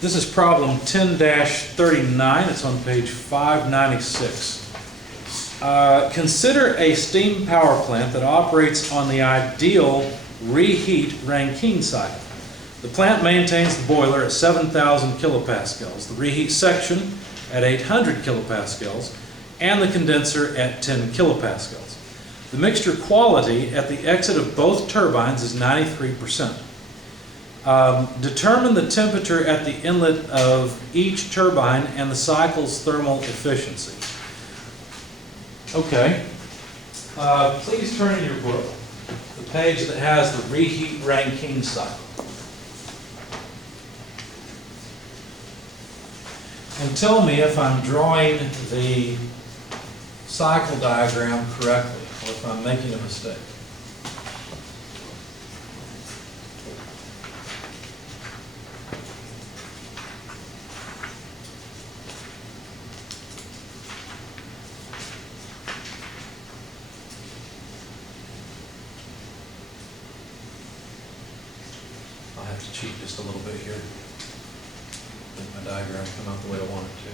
This is problem 10-39. It's on page 596. Consider a steam power plant that operates on the ideal reheat Rankine cycle. The plant maintains the boiler at 7,000 kilopascals, the reheat section at 800 kilopascals, and the condenser at 10 kilopascals. The mixture quality at the exit of both turbines is 93%. Determine the temperature at the inlet of each turbine and the cycle's thermal efficiency. Okay. Please turn in your book the page that has the reheat Rankine cycle. And tell me if I'm drawing the cycle diagram correctly or if I'm making a mistake. I'll have to cheat just a little bit here. Make my diagram come out the way I want it to.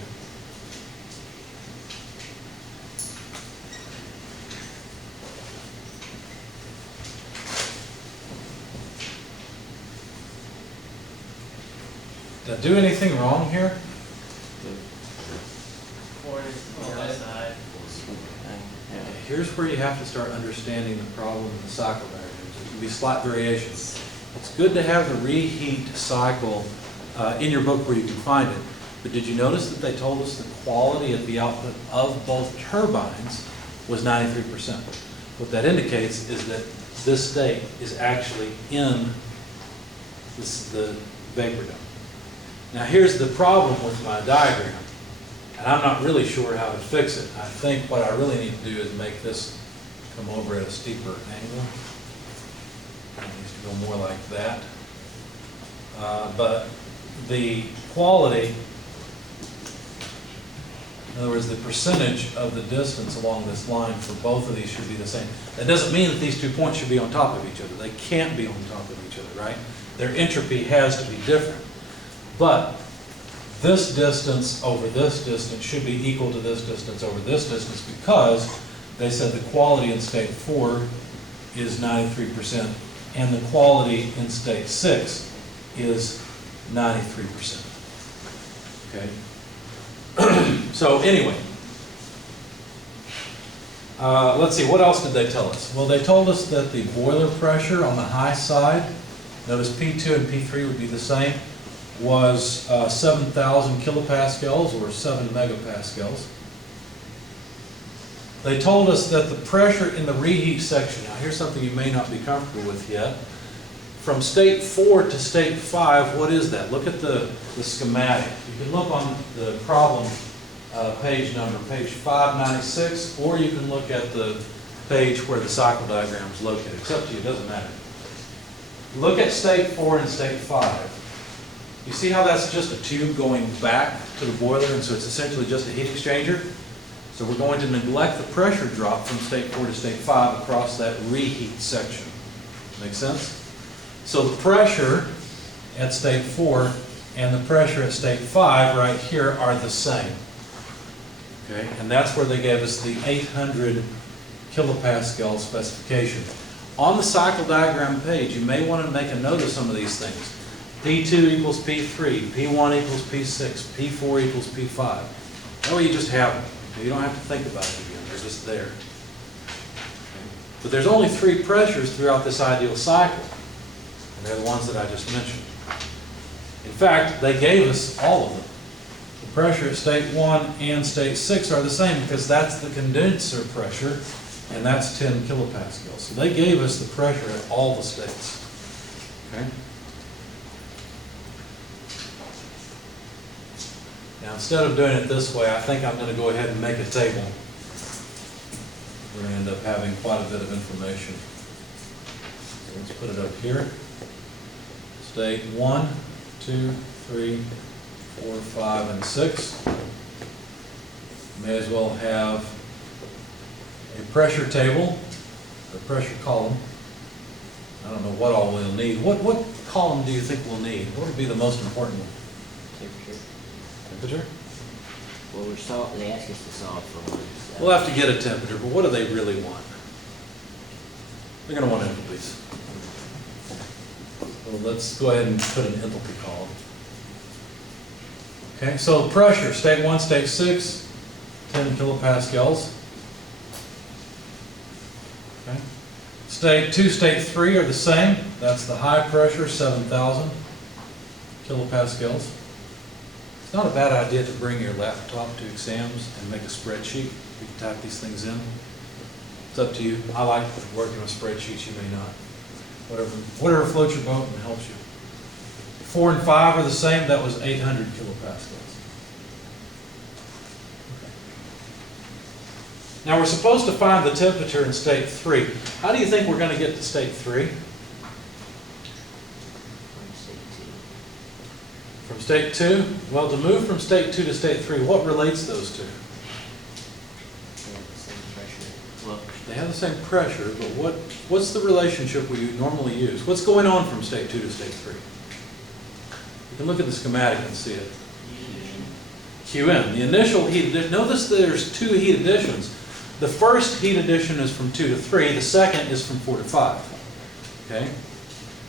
Did I do anything wrong here? Here's where you have to start understanding the problem in the cycle diagrams. There can be slight variations. It's good to have the reheat cycle in your book where you can find it. But did you notice that they told us the quality of the output of both turbines was 93%? What that indicates is that this state is actually in the vapor dome. Now here's the problem with my diagram, and I'm not really sure how to fix it. I think what I really need to do is make this come over at a steeper angle. It needs to go more like that. But the quality, in other words, the percentage of the distance along this line for both of these should be the same. That doesn't mean that these 2 points should be on top of each other. They can't be on top of each other, right? Their entropy has to be different. But this distance over this distance should be equal to this distance over this distance because they said the quality in state 4 is 93% and the quality in state 6 is 93%. Okay? So anyway, let's see, what else did they tell us? Well, they told us that the boiler pressure on the high side, notice P2 and P3 would be the same, was 7,000 kilopascals or 7 megapascals. They told us that the pressure in the reheat section, now here's something you may not be comfortable with yet. From state 4 to state 5, what is that? Look at the schematic. You can look on the problem page number, page 596, or you can look at the page where the cycle diagram is located. It's up to you, it doesn't matter. Look at state 4 and state 5. You see how that's just a tube going back to the boiler, and so it's essentially just a heat exchanger? So we're going to neglect the pressure drop from state 4 to state 5 across that reheat section. Make sense? So the pressure at state 4 and the pressure at state 5 right here are the same. Okay? And that's where they gave us the 800 kilopascal specification. On the cycle diagram page, you may want to make a note of some of these things. P2 equals P3, P1 equals P6, P4 equals P5. That way you just have them. You don't have to think about it again. They're just there. Okay. But there's only 3 pressures throughout this ideal cycle. And they're the ones that I just mentioned. In fact, they gave us all of them. The pressure at state 1 and state 6 are the same because that's the condenser pressure, and that's 10 kilopascals. So they gave us the pressure at all the states. Okay? Now, instead of doing it this way, I think I'm going to go ahead and make a table. We're going to end up having quite a bit of information. So let's put it up here. State 1, 2, 3, 4, 5, and 6. May as well have a pressure table, or pressure column. I don't know what all we'll need. What column do you think we'll need? What would be the most important one? Temperature? Well, they asked us to solve for one. So. We'll have to get a temperature, but what do they really want? They're going to want enthalpies. Well, let's go ahead and put an enthalpy column. Okay, so pressure, state 1, state 6, 10 kilopascals. Okay. State 2, state 3 are the same. That's the high pressure, 7,000 kilopascals. It's not a bad idea to bring your laptop to exams and make a spreadsheet. You can type these things in. It's up to you. I like working with spreadsheets, you may not. Whatever floats your boat and helps you. 4 and 5 are the same. That was 800 kilopascals. Okay. Now we're supposed to find the temperature in state 3. How do you think we're going to get to state 3? From state 2? Well, to move from state 2 to state 3, what relates those two? They have the same pressure, but what's the relationship we normally use? What's going on from state 2 to state 3? You can look at the schematic and see it. QN, the initial heat addition. Notice there's 2 heat additions. The first heat addition is from 2 to 3. The second is from 4 to 5. Okay?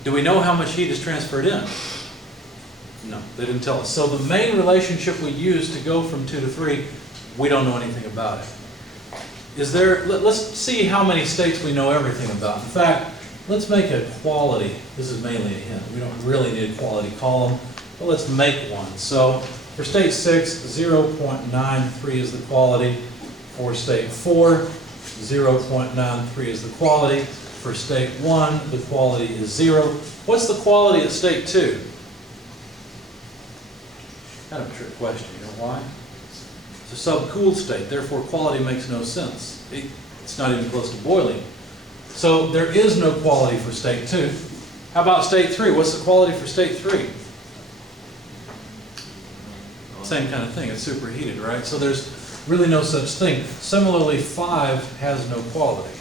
Do we know how much heat is transferred in? No, they didn't tell us. So the main relationship we use to go from 2 to 3, we don't know anything about it. Let's see how many states we know everything about. In fact, let's make a quality. This is mainly a hint. We don't really need a quality column, but let's make one. So for state 6, 0.93 is the quality. For state 4, 0.93 is the quality. For state 1, the quality is 0. What's the quality at state 2? Kind of a trick question. You know why? It's a subcooled state, therefore quality makes no sense. It's not even close to boiling. So there is no quality for state 2. How about state 3? What's the quality for state 3? Same kind of thing. It's superheated, right? So there's really no such thing. Similarly, 5 has no quality.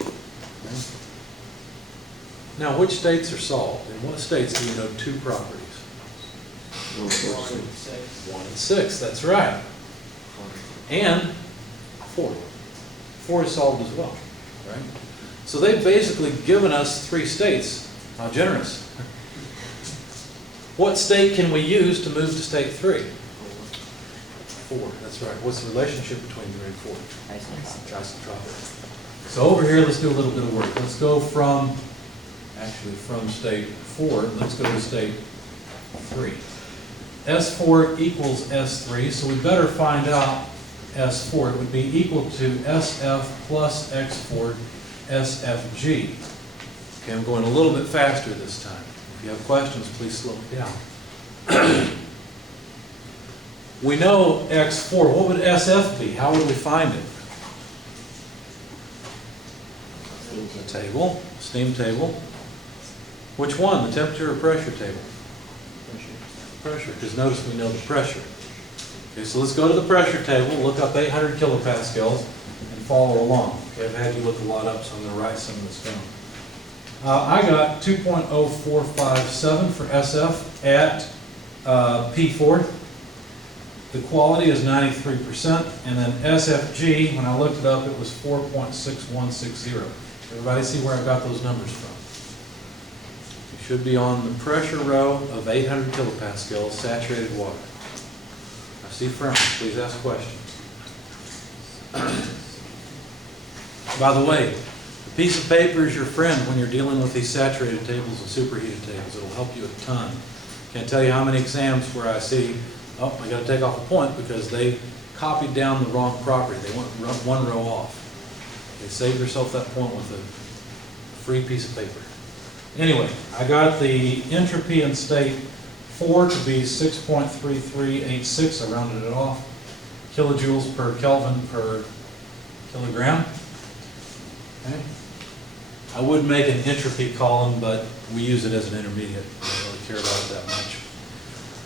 Okay. Now, which states are solved? In what states do we know 2 properties? 1 and 6, that's right. And 4. 4 is solved as well, right? So they've basically given us 3 states. How generous. What state can we use to move to state 3? 4, that's right. What's the relationship between 3 and 4? Isotropic. So over here, let's do a little bit of work. Let's go from state 4, let's go to state 3. S4 equals S3, so we better find out S4. It would be equal to SF plus X4 SFG. Okay, I'm going a little bit faster this time. If you have questions, please slow me down. We know X4. What would SF be? How would we find it? A table, steam table. Which one, the temperature or pressure table? Pressure, because notice we know the pressure. Okay, so let's go to the pressure table, look up 800 kilopascals, and follow along. Okay, I've had you look a lot up, so I'm going to write some of this down. I got 2.0457 for SF at P4. The quality is 93%, and then SFG, when I looked it up, it was 4.6160. Everybody see where I got those numbers from? It should be on the pressure row of 800 kilopascals, saturated water. I see frowns. Please ask questions. By the way, a piece of paper is your friend when you're dealing with these saturated tables and superheated tables. It'll help you a ton. Can't tell you how many exams where I see, oh, I got to take off a point because they copied down the wrong property. They went one row off. They save yourself that point with a free piece of paper. Anyway, I got the entropy in state 4 to be 6.3386. I rounded it off. Kilojoules per Kelvin per kilogram. Okay. I would make an entropy column, but we use it as an intermediate. I don't really care about it that much.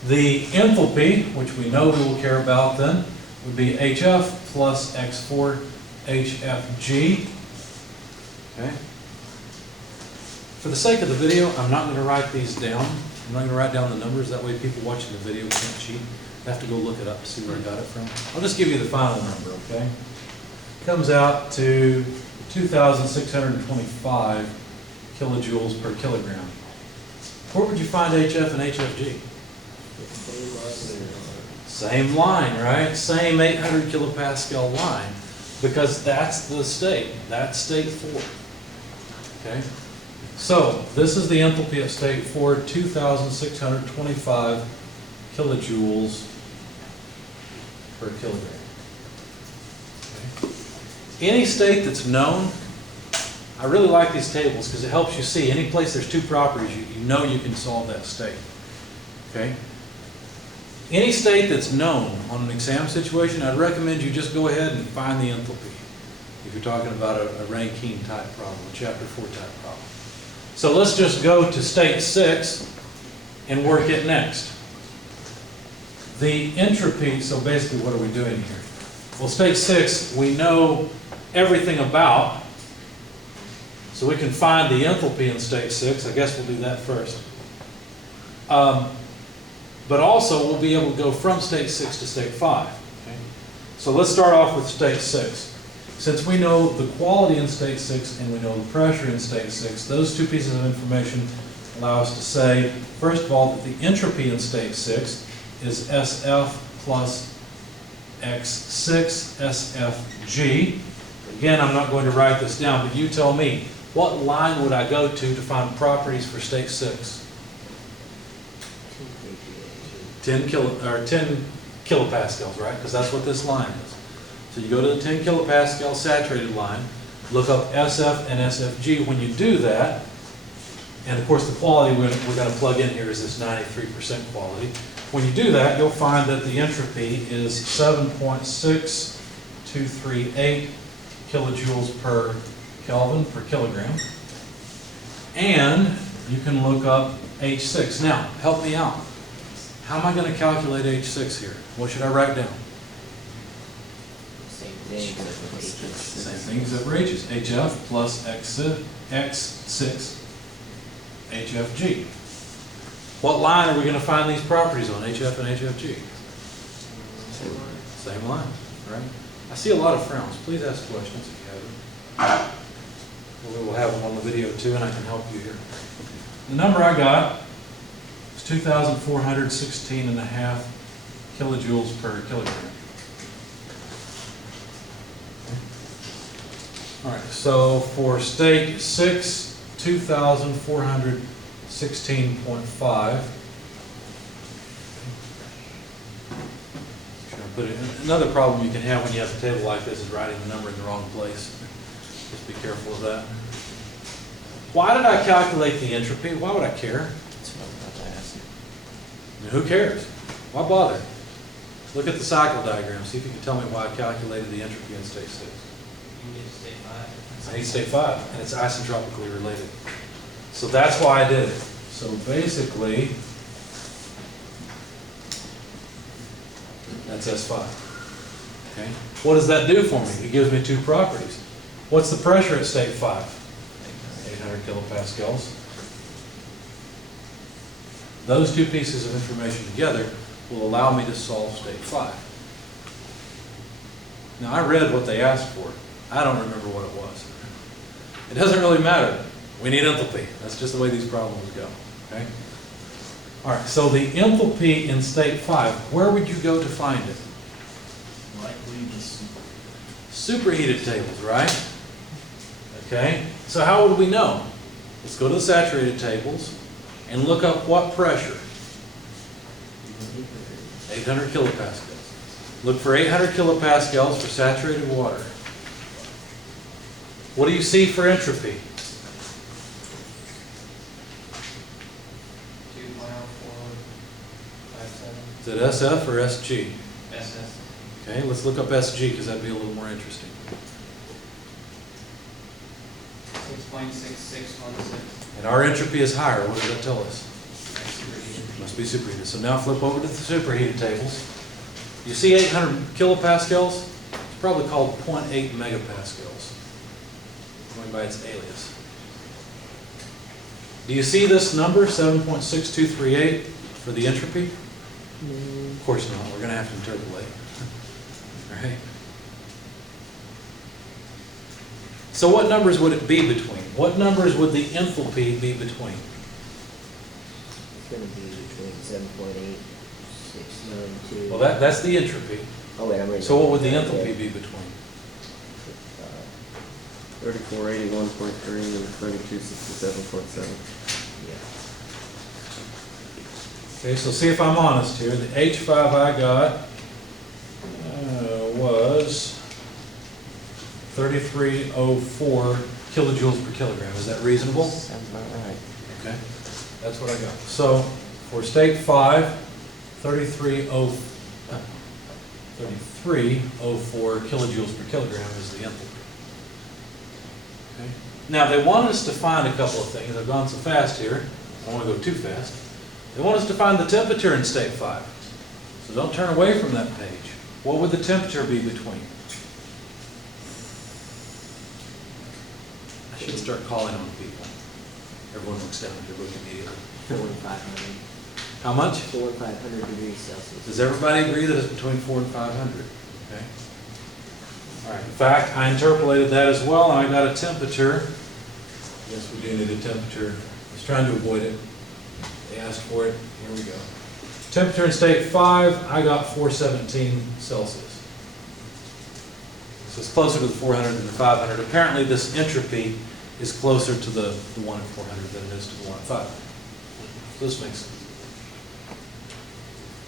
The enthalpy, which we know we will care about then, would be HF plus X4 HFG. Okay. For the sake of the video, I'm not going to write these down. I'm not gonna write down the numbers, that way people watching the video can't cheat. They have to go look it up to see where I got it from. I'll just give you the final number, okay? Comes out to 2,625 kilojoules per kilogram. Where would you find HF and HFG? Same line, right? Same 800 kilopascal line, because that's the state. That's state 4. Okay? So, this is the enthalpy at state 4, 2,625 kilojoules per kilogram. Okay? Any state that's known, I really like these tables because it helps you see any place there's two properties, you know you can solve that state. Okay? Any state that's known on an exam situation, I'd recommend you just go ahead and find the enthalpy. If you're talking about a Rankine type problem, a chapter 4 type problem. So let's just go to state 6 and work it next. The entropy, so basically what are we doing here? Well, state 6 we know everything about, so we can find the enthalpy in state 6. I guess we'll do that first. But also we'll be able to go from state 6 to state 5. Okay? So let's start off with state 6. Since we know the quality in state 6 and we know the pressure in state 6, those two pieces of information allow us to say, first of all, that the entropy in state 6 is SF plus X6 SFG. Again, I'm not going to write this down, but you tell me, what line would I go to find properties for state 6? 10 kilopascals, right? Because that's what this line is. So you go to the 10 kilopascal saturated line, look up SF and SFG. When you do that, and of course the quality we're going to plug in here is this 93% quality. When you do that, you'll find that the entropy is 7.6238 kilojoules per Kelvin per kilogram. And you can look up H6. Now, help me out. How am I going to calculate H6 here? What should I write down? Same thing, except with H's. Same thing except for H's. HF plus X6 HFG. What line are we going to find these properties on, HF and HFG? Same line, right? I see a lot of frowns. Please ask questions if you have them. We will have them on the video too, and I can help you here. The number I got is 2,416.5 kilojoules per kilogram. All right, so for state 6, 2,416.5. But another problem you can have when you have a table like this is writing the number in the wrong place. Just be careful of that. Why did I calculate the entropy? Why would I care? That's what I was about to ask. And who cares? Why bother? Look at the cycle diagram. See if you can tell me why I calculated the entropy in state 6. You need state 5. I need state 5, and it's isotropically related. So that's why I did it. So basically, that's S5. Okay. What does that do for me? It gives me two properties. What's the pressure at state 5? 800 kilopascals. Those two pieces of information together will allow me to solve state 5. Now, I read what they asked for. I don't remember what it was. It doesn't really matter. We need enthalpy. That's just the way these problems go. Okay? All right, so the enthalpy in state 5, where would you go to find it? Likely just Superheated tables, right? Okay, so how would we know? Let's go to the saturated tables and look up what pressure? 800 kilopascals. Look for 800 kilopascals for saturated water. What do you see for entropy? 2.0457 Is it SF or SG? SS. Okay, let's look up SG because that'd be a little more interesting. 6.6616. And our entropy is higher. What does that tell us? Superheated. Must be superheated. So now flip over to the superheated tables. You see 800 kilopascals? It's probably called 0.8 megapascals, going by its alias. Do you see this number, 7.6238, for the entropy? Of course not, we're gonna have to interpolate. Right? So what numbers would it be between? What numbers would the enthalpy be between? It's gonna be between 7.8692. Well, that's the entropy. Oh, wait, I'm reading. So what would the enthalpy be between? 3481.3 and 2267.7. Yeah. Okay, so see if I'm honest here. The H5 I got was 3304 kilojoules per kilogram. Is that reasonable? Sounds about right. Okay, that's what I got. So for state 5, 3304 kilojoules per kilogram is the enthalpy. Okay. Now they want us to find a couple of things. I've gone so fast here. I don't want to go too fast. They want us to find the temperature in state 5. So don't turn away from that page. What would the temperature be between? I should start calling on people. Everyone looks down at their book immediately. 4,500. How much? 4,500 degrees Celsius. Does everybody agree that it's between 4 and 500? Okay. All right. In fact, I interpolated that as well, and I got a temperature. Yes, we do need a temperature. I was trying to avoid it. They asked for it. Here we go. Temperature in state 5, I got 417 Celsius. So it's closer to the 400 than the 500. Apparently, this entropy is closer to the 1 in 400 than it is to the 1 in 500. So this makes sense.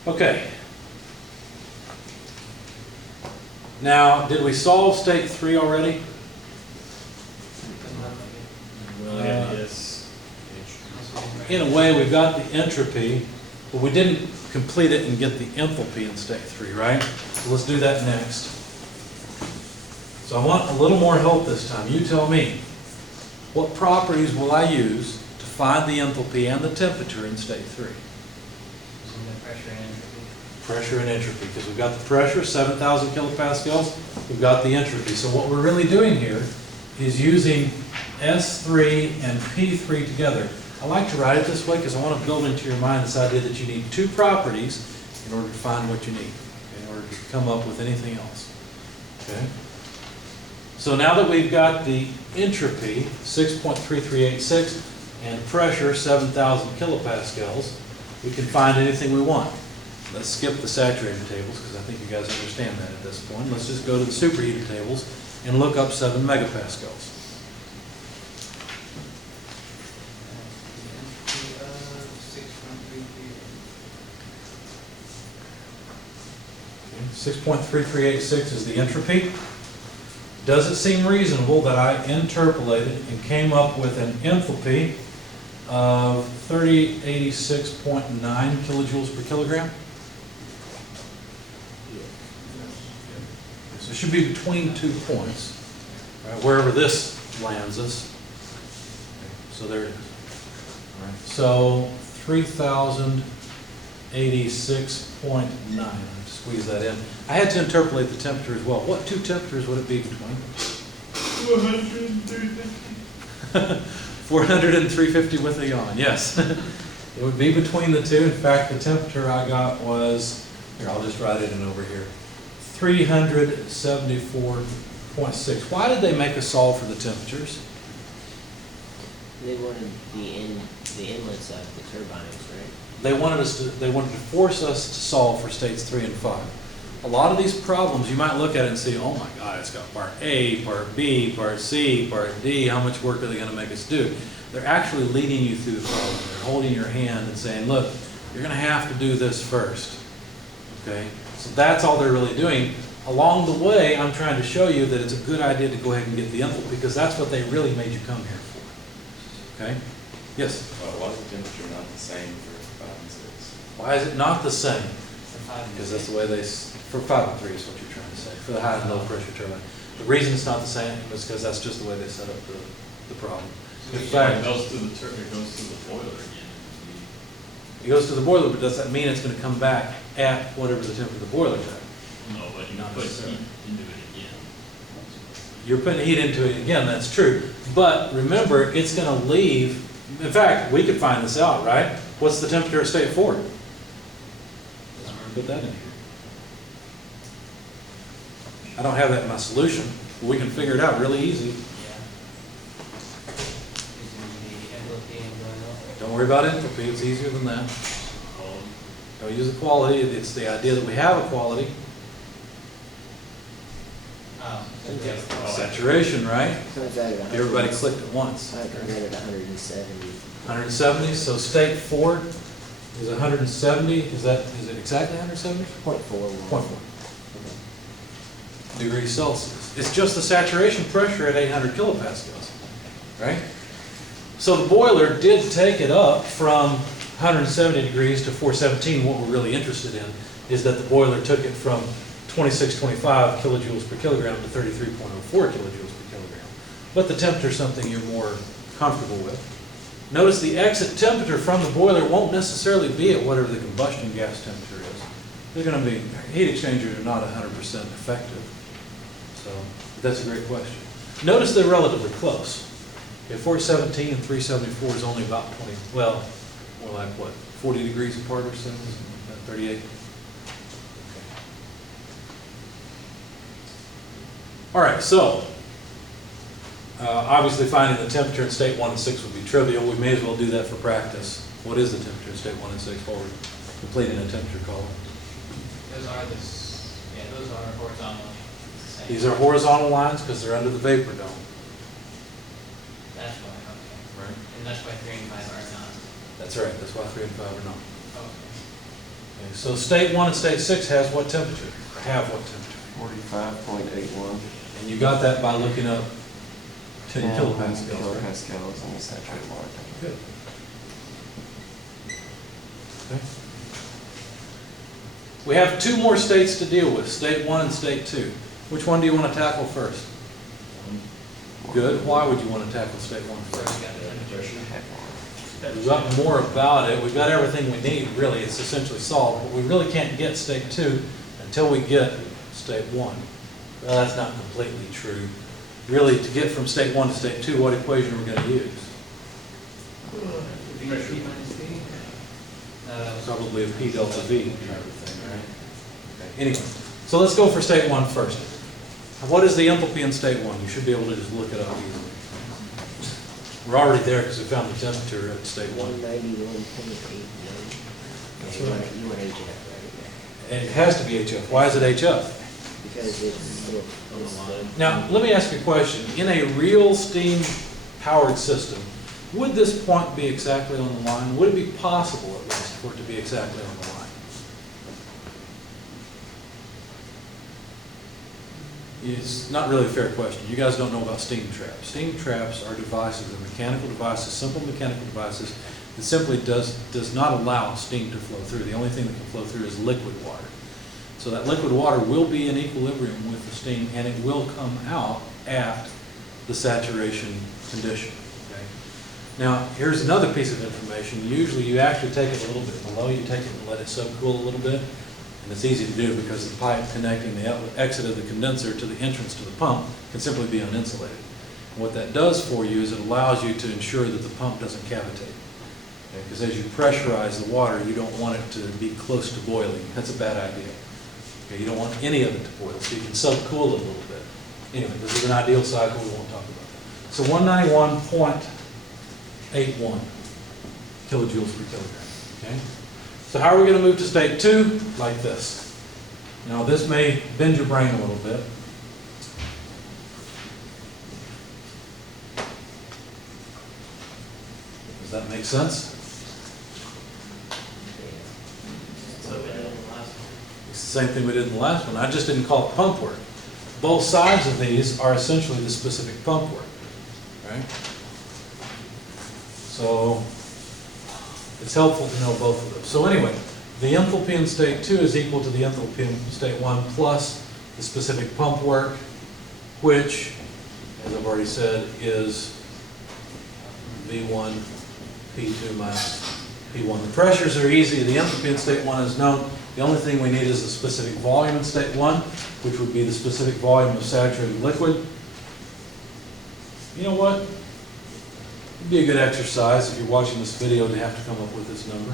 Okay. Now, did we solve state 3 already? Yes. In a way, we've got the entropy, but we didn't complete it and get the enthalpy in state 3, right? So let's do that next. So I want a little more help this time. You tell me, what properties will I use to find the enthalpy and the temperature in state 3? Pressure and entropy. Pressure and entropy, because we've got the pressure, 7,000 kilopascals, we've got the entropy. So what we're really doing here is using S3 and P3 together. I like to write it this way because I want to build into your mind this idea that you need two properties in order to find what you need, in order to come up with anything else. Okay? So now that we've got the entropy, 6.3386, and pressure, 7,000 kilopascals, we can find anything we want. Let's skip the saturated tables because I think you guys understand that at this point. Let's just go to the superheated tables and look up 7 megapascals. 6.3386 is the entropy. Does it seem reasonable that I interpolated and came up with an enthalpy of 3086.9 kilojoules per kilogram? So it should be between 2 points, right, wherever this lands us. So there it is. All right. So 3086.9. Squeeze that in. I had to interpolate the temperature as well. What two temperatures would it be between? 400 and 350 with a yawn, yes. It would be between the two. In fact, the temperature I got was, here, I'll just write it in over here, 374.6. Why did they make us solve for the temperatures? They wanted the inlets of the turbines, right? They wanted to force us to solve for states 3 and 5. A lot of these problems, you might look at it and say, oh my God, it's got part A, part B, part C, part D, how much work are they going to make us do? They're actually leading you through the problem. They're holding your hand and saying, look, you're going to have to do this first. Okay? So that's all they're really doing. Along the way, I'm trying to show you that it's a good idea to go ahead and get the enthalpy because that's what they really made you come here for. Okay? Yes? Why is the temperature not the same for 5 and 6? Why is it not the same? For 5 and Because that's 6. the way they, for 5 and 3 is what you're trying to say, for the high and low pressure turbine. The reason it's not the same is because that's just the way they set up the problem. In fact, It goes to the it goes to the boiler again. it goes to the boiler, but does that mean it's going to come back at whatever the temperature of the boiler's at? No, but you Not put necessarily. heat into it again. You're putting heat into it again, that's true. But remember, it's going to leave In fact, we could find this out, right? What's the temperature at state 4? Put that in here. I don't have that in my solution. But we can figure it out really easy. Yeah. Using the enthalpy and going up. Don't worry about enthalpy, it's easier than that. Well, Don't use the quality, it's the idea that we have a quality. Oh. Okay. Saturation, right? Comes out at 100. Everybody clicked at once. I comes out at 170. 170, so state 4 is 170, is it exactly 170? 0.41. 0.4 degrees Celsius. It's just the saturation pressure at 800 kilopascals, right? So the boiler did take it up from 170 degrees to 417. What we're really interested in is that the boiler took it from 2625 kilojoules per kilogram to 33.04 kilojoules per kilogram. But the temperature is something you're more comfortable with. Notice the exit temperature from the boiler won't necessarily be at whatever the combustion gas temperature is. They're going to be, heat exchangers are not 100% effective. So that's a great question. Notice they're relatively close. Okay, 417 and 374 is only about 20, well, more like what, 40 degrees apart or so? 38? Okay. All right, so obviously finding the temperature in state 1 and 6 would be trivial. We may as well do that for practice. What is the temperature in state 1 and 6 while we're completing a temperature column? Those are those are horizontal. These are horizontal lines because they're under the vapor dome. That's why, okay. Right. And that's why 3 and 5 are not. That's right, that's why 3 and 5 are not. Okay. Okay, so state 1 and state 6 has what temperature? Or have what temperature? 45.81. And you got that by looking up 10 kilopascals, right? Kilopascals on the saturated water temperature. Good. Okay. We have 2 more states to deal with, state 1 and state 2. Which one do you want to tackle first? Good. Why would you want to tackle state 1 So first? we got the temperature. We've got more about it. We've got everything we need, really. It's essentially solved. But we really can't get state 2 until we get state 1. Well, that's not completely true. Really, to get from state 1 to state 2, what equation are we going to use? P minus V? Probably a P delta V type of thing, right? Okay. Anyway, so let's go for state 1 first. What is the enthalpy in state 1? You should be able to just look it up easily. We're already there because we found the temperature at state 1. 191.89. That's You right. want HF right It has to be HF. Why is it HF? there. Because it's Now, let me ask you a question. In a real steam-powered system, would this point be exactly on the line? Would it be possible, at least, for it to be exactly on the line? It's not really a fair question. You guys don't know about steam traps. Steam traps are devices, they're mechanical devices, simple mechanical devices, that simply does not allow steam to flow through. The only thing that can flow through is liquid water. So that liquid water will be in equilibrium with the steam, and it will come out at the saturation condition. Okay? Now, here's another piece of information. Usually you actually take it a little bit below, you take it and let it subcool a little bit. And it's easy to do because the pipe connecting the exit of the condenser to the entrance to the pump can simply be uninsulated. And what that does for you is it allows you to ensure that the pump doesn't cavitate. Because as you pressurize the water, you don't want it to be close to boiling. That's a bad idea. Okay, you don't want any of it to boil, so you can subcool it a little bit. Anyway, this is an ideal cycle, we won't talk about that. So 191.81 kilojoules per kilogram. Okay? So how are we going to move to state 2? Like this. Now this may bend your brain a little bit. Does that make sense? So we did in the last one. It's the same thing we did in the last one. I just didn't call it pump work. Both sides of these are essentially the specific pump work. Right? So it's helpful to know both of those. So anyway, the enthalpy in state 2 is equal to the enthalpy in state 1 plus the specific pump work, which, as I've already said, is V1, P2 minus P1. The pressures are easy. The enthalpy in state 1 is known. The only thing we need is the specific volume in state 1, which would be the specific volume of saturated liquid. You know what? It'd be a good exercise if you're watching this video to have to come up with this number.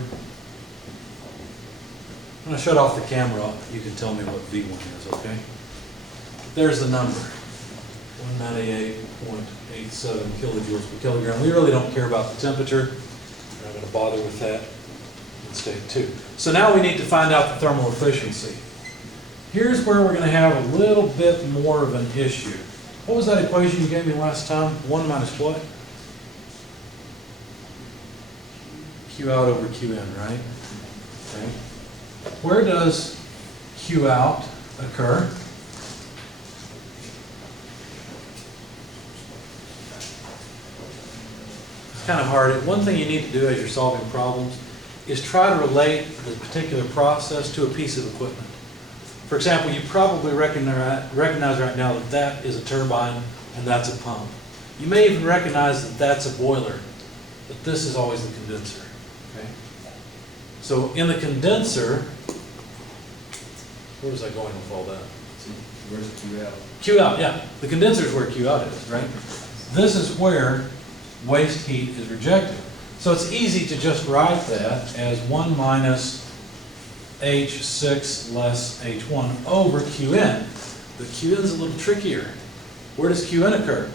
When I shut off the camera, you can tell me what V1 is, okay? There's the number, 198.87 kilojoules per kilogram. We really don't care about the temperature. We're not going to bother with that in state 2. So now we need to find out the thermal efficiency. Here's where we're going to have a little bit more of an issue. What was that equation you gave me last time? 1 minus what? Q out over Qn, right? Okay. Where does Q out occur? It's kind of hard. One thing you need to do as you're solving problems is try to relate the particular process to a piece of equipment. For example, you probably recognize right now that that is a turbine and that's a pump. You may even recognize that that's a boiler, but this is always the condenser. Okay? So in the condenser, where was I going with all that? Where's Q out? Q out, yeah. The condenser is where Q out is, right? This is where waste heat is rejected. So it's easy to just write that as 1 minus H6 less H1 over Qn. But Qn is a little trickier. Where does Qn occur?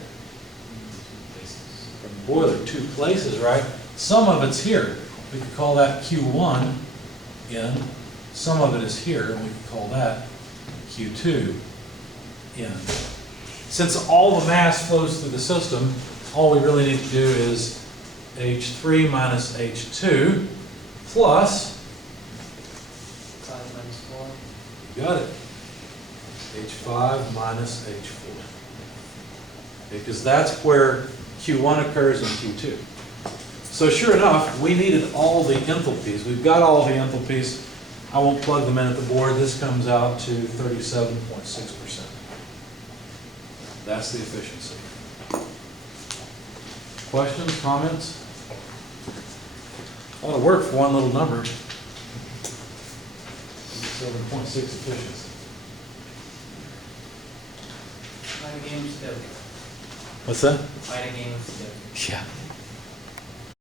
From the boiler, 2 places, right? Some of it's here. We could call that Q1 in. Some of it is here, and we could call that Q2 in. Since all the mass flows through the system, all we really need to do is H3 minus H2 plus, 5 minus 4. you got it, H5 minus H4. Because that's where Q1 occurs in Q2. So sure enough, we needed all the enthalpies. We've got all the enthalpies. I won't plug them in at the board. This comes out to 37.6%. That's the efficiency. Questions, comments? A lot of work for one little number. 7.6 efficiency. Fighting games together. What's that? Fighting games together. Yeah.